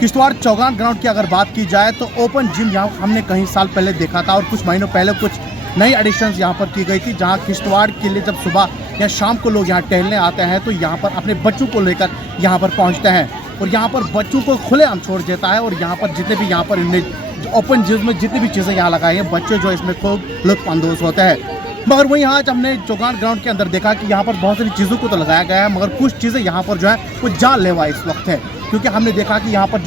Kishtwar Chaugan ground की अगर बात की जाए तो ओपन जिम यहाँ हमने कई साल पहले देखा था और कुछ महीनों पहले कुछ नई एडिशंस यहाँ पर की गई थी, जहाँ किश्तवाड़ के लिए जब सुबह या शाम को लोग यहाँ टहलने आते हैं तो यहाँ पर अपने बच्चों को लेकर यहाँ पर पहुँचते हैं और यहाँ पर बच्चों को खुलेआम छोड़ देता है। और यहाँ पर जितने भी यहाँ पर इनने ओपन जिम में जितनी भी चीज़ें यहाँ लगाई हैं, बच्चे जो इसमें खूब लुत्फानंदोज होते हैं। मगर वहीं आज हमने चौगान ग्राउंड के अंदर देखा कि यहाँ पर बहुत सारी चीज़ों को तो लगाया गया है, मगर कुछ चीज़ें यहाँ पर जो है वो जानलेवा इस वक्त है, क्योंकि हमने देखा कि यहाँ पर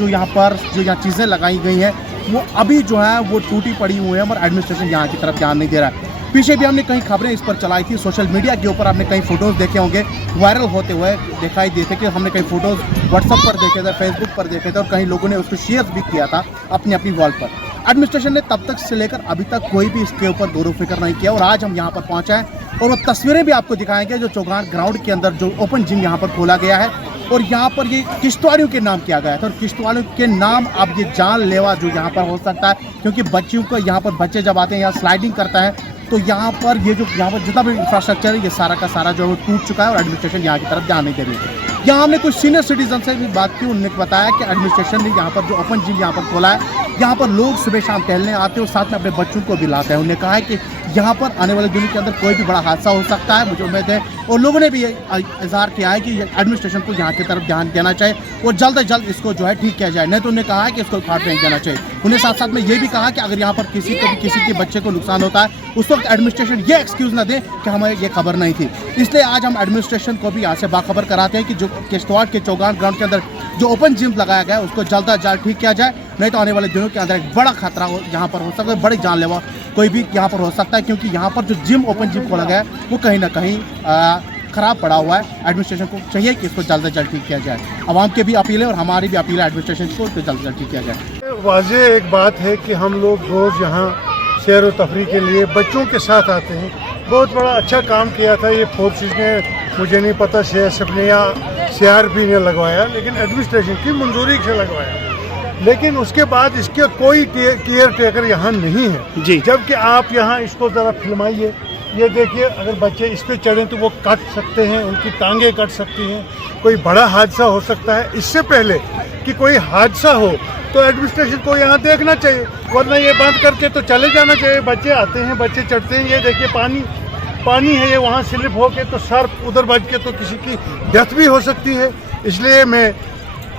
जो चीज़ें लगाई गई हैं वो अभी जो है वो टूटी पड़ी हुई है, मगर एडमिनिस्ट्रेशन यहाँ की तरफ ध्यान नहीं दे रहा है। पीछे भी हमने कई खबरें इस पर चलाई थी, सोशल मीडिया के ऊपर आपने कई फोटोज़ देखे होंगे वायरल होते हुए दिखाई देते कि हमने कई फोटोज़ व्हाट्सएप पर देखे थे, फेसबुक पर देखे थे और कई लोगों ने उसको शेयर भी किया था अपनी अपनी वॉल पर। एडमिनिस्ट्रेशन ने तब तक से लेकर अभी तक कोई भी इसके ऊपर गौर फिक्र नहीं किया और आज हम यहाँ पर पहुँचे हैं और वो तस्वीरें भी आपको दिखाएंगे जो चौगान ग्राउंड के अंदर जो ओपन जिम यहाँ पर खोला गया है और यहाँ पर ये किश्तवाड़ियों के नाम किया गया था। और किश्तवाड़ियों के नाम अब ये जानलेवा जो यहाँ पर हो सकता है, क्योंकि बच्चियों को यहाँ पर बच्चे जब आते हैं यहाँ स्लाइडिंग करता है तो यहाँ पर जितना भी इंफ्रास्ट्रक्चर है ये सारा का सारा जो है टूट चुका है और एडमिनिस्ट्रेशन यहाँ की तरफ ध्यान नहीं दे रही है। यहाँ हमने कुछ सीनियर सिटीजन से भी बात की, उन्होंने बताया कि एडमिनिस्ट्रेशन ने यहाँ पर जो ओपन जिम यहाँ पर खोला है, यहाँ पर लोग सुबह शाम टहलने आते हैं और साथ में अपने बच्चों को भी लाते हैं। उन्होंने कहा है कि यहाँ पर आने वाले दिनों के अंदर कोई भी बड़ा हादसा हो सकता है, मुझे उम्मीद है। और लोगों ने भी इजहार किया है कि एडमिनिस्ट्रेशन को यहाँ की तरफ ध्यान देना चाहिए और जल्द से जल्द इसको जो है ठीक किया जाए, नहीं तो उन्होंने कहा है कि इसको फाट नहीं देना चाहिए। उन्हें साथ साथ में ये भी कहा कि अगर यहाँ पर किसी के बच्चे को नुकसान होता है उस वक्त एडमिनिस्ट्रेशन ये एक्सक्यूज़ ना दे कि हमें ये खबर नहीं थी। इसलिए आज हम एडमिनिस्ट्रेशन को भी यहाँ से बाखबर कराते हैं कि जो किश्तवाड़ के चौगान ग्राउंड के अंदर जो ओपन जिम लगाया गया है उसको जल्द से जल्द ठीक किया जाए, नहीं तो आने वाले दिनों के अंदर एक बड़ा खतरा यहाँ पर हो सकता है, बड़ी जानलेवा कोई भी यहाँ पर हो सकता है, क्योंकि यहाँ पर जो जिम ओपन जिम खोला गया है वो कहीं ना कहीं खराब पड़ा हुआ है। एडमिनिस्ट्रेशन को चाहिए कि इसको जल्द से जल्द ठीक किया जाए। आवाम की भी अपील है और हमारी भी अपील है एडमिनिस्ट्रेशन को इसको जल्द से जल्द ठीक किया जाए। वाज़ेह एक बात है कि हम लोग रोज़ यहाँ सैर व तफरी के लिए बच्चों के साथ आते हैं। बहुत बड़ा अच्छा काम किया था ये फोर्सेस ने, मुझे नहीं पता CSF ने या CRP ने लगवाया, लेकिन एडमिनिस्ट्रेशन की मंजूरी से लगवाया। लेकिन उसके बाद इसके कोई केयर टेकर यहाँ नहीं है जी। जबकि आप यहाँ इसको ज़रा फिल्माइए, ये देखिए, अगर बच्चे इस पर चढ़ें तो वो कट सकते हैं, उनकी टांगें कट सकती हैं, कोई बड़ा हादसा हो सकता है। इससे पहले कि कोई हादसा हो तो एडमिनिस्ट्रेशन को यहाँ देखना चाहिए, वरना ये बंद करके तो चले जाना चाहिए। बच्चे आते हैं, बच्चे चढ़ते हैं, ये देखिए पानी है, ये वहाँ स्लिप होके तो सर उधर बच के तो किसी की डेथ भी हो सकती है। इसलिए मैं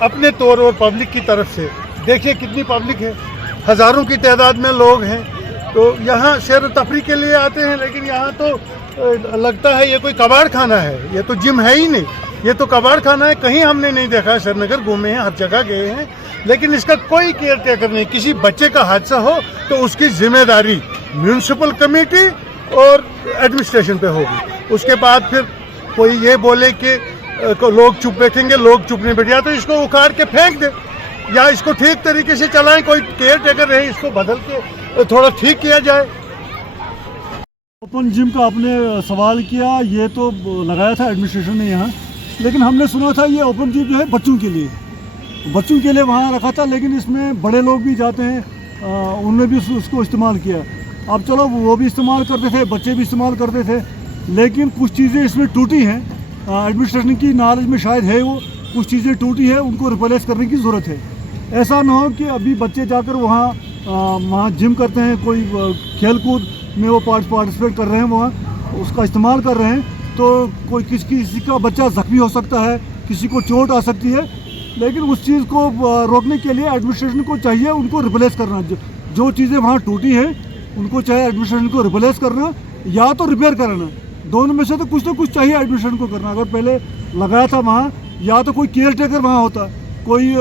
अपने तौर और पब्लिक की तरफ से, देखिए कितनी पब्लिक है, हज़ारों की तादाद में लोग हैं, तो यहाँ सैर तफरी के लिए आते हैं। लेकिन यहाँ तो लगता है ये कोई कबाड़ खाना है, ये तो जिम है ही नहीं, ये तो कबाड़ खाना है। कहीं हमने नहीं देखा, श्रीनगर घूमे हैं, हर जगह गए हैं, लेकिन इसका कोई केयर टेकर नहीं। किसी बच्चे का हादसा हो तो उसकी जिम्मेदारी म्यूनिसिपल कमेटी और एडमिनिस्ट्रेशन पे होगी। उसके बाद फिर कोई ये बोले कि लोग चुप बैठेंगे, लोग चुप नहीं बैठे, या तो इसको उखाड़ के फेंक दे या इसको ठीक तरीके से चलाएं, कोई केयर टेकर रहे, इसको बदल के थोड़ा ठीक किया जाए। ओपन जिम का आपने सवाल किया, ये तो लगाया था एडमिनिस्ट्रेशन ने यहाँ, लेकिन हमने सुना था ये ओपन जिम जो है बच्चों के लिए वहाँ रखा था, लेकिन इसमें बड़े लोग भी जाते हैं, उन्होंने भी उसको इस्तेमाल किया। अब चलो वो भी इस्तेमाल करते थे, बच्चे भी इस्तेमाल करते थे, लेकिन कुछ चीज़ें इसमें टूटी हैं। एडमिनिस्ट्रेशन की नॉलेज में शायद है वो कुछ चीज़ें टूटी है, उनको रिप्लेस करने की ज़रूरत है। ऐसा ना हो कि अभी बच्चे जाकर वहाँ जिम करते हैं, कोई खेल-कूद में वो पार्टिसिपेट कर रहे हैं, वहाँ उसका इस्तेमाल कर रहे हैं, तो कोई किसी का बच्चा ज़ख्मी हो सकता है, किसी को चोट आ सकती है। लेकिन उस चीज़ को रोकने के लिए एडमिनिस्ट्रेशन को चाहिए उनको रिप्लेस करना। जो चीज़ें वहाँ टूटी हैं उनको चाहे एडमिनिस्ट्रेशन को रिप्लेस करना या तो रिपेयर कराना, दोनों में से तो कुछ ना कुछ चाहिए एडमिनिस्ट्रेशन को करना। अगर पहले लगाया था वहाँ, या तो कोई केयर टेकर वहाँ होता, कोई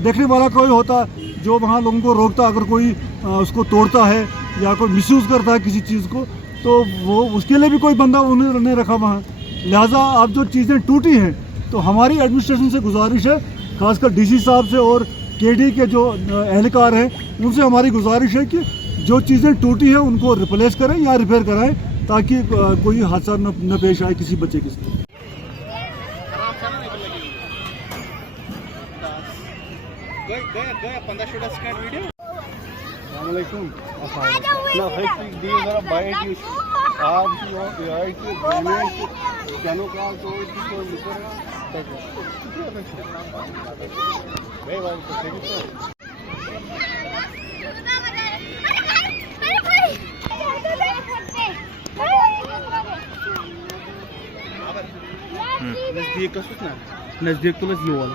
देखने वाला कोई होता जो वहाँ लोगों को रोकता, अगर कोई उसको तोड़ता है या कोई मिसयूज़ करता है किसी चीज़ को, तो वो उसके लिए भी कोई बंदा उन्होंने रखा वहाँ। लिहाजा अब जो चीज़ें टूटी हैं तो हमारी एडमिनिस्ट्रेशन से गुजारिश है, खासकर DC साहब से और KD के जो एहलकार हैं उनसे हमारी गुजारिश है कि जो चीज़ें टूटी हैं उनको रिप्लेस करें या रिपेयर कराएं, ताकि कोई हादसा न पेश आए किसी बच्चे के साथ। आप नजदीक ना नजदीक तुला येवल